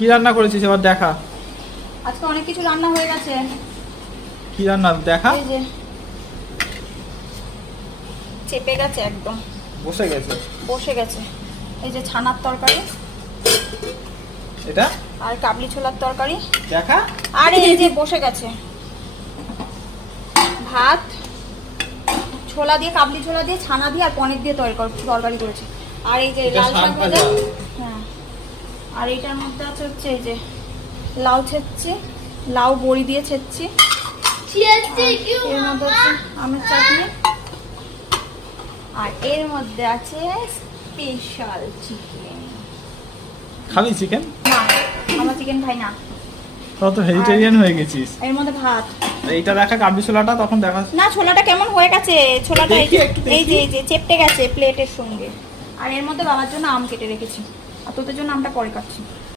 কি রান্না করেছিস এবার দেখা? আজকে অনেক কিছু রান্না হয়ে গেছে। কি রান্না দেখা? এই যে চেপে গেছে, একদম বসে গেছে। এই যে ছানার তরকারি, এটা আর কাবলি ছোলার তরকারি দেখা। আর এই যে বসে গেছে ভাত, ছোলা দিয়ে, কাবলি ছোলা দিয়ে, ছানা দিয়ে আর পনির দিয়ে তরকারি করেছে। আর এই যে লাল শাক ভাজা। হ্যাঁ, আর এইটার মধ্যে আছে হচ্ছে এই যে লাউ ছেঁচছি, লাউ বড়ি দিয়ে ছেঁচছি। এর মধ্যে আছে আমের চাটনি, আর এর মধ্যে আছে স্পেশাল চিকেন। খালি চিকেন? না, আমরা চিকেন খাই না। তোরা তো ভেজিটেরিয়ান হয়ে গেছিস। এর মধ্যে ভাত। এইটা দেখা, কাবলি ছোলাটা তখন দেখা। না, ছোলাটা কেমন হয়ে গেছে, ছোলাটা দেখি একটু দেখি। এই যে চেপটে গেছে প্লেটের সঙ্গে। আর এর মধ্যে বাবার জন্য আম কেটে রেখেছি, আর তোদের জন্য আমটা পরে কাটছি।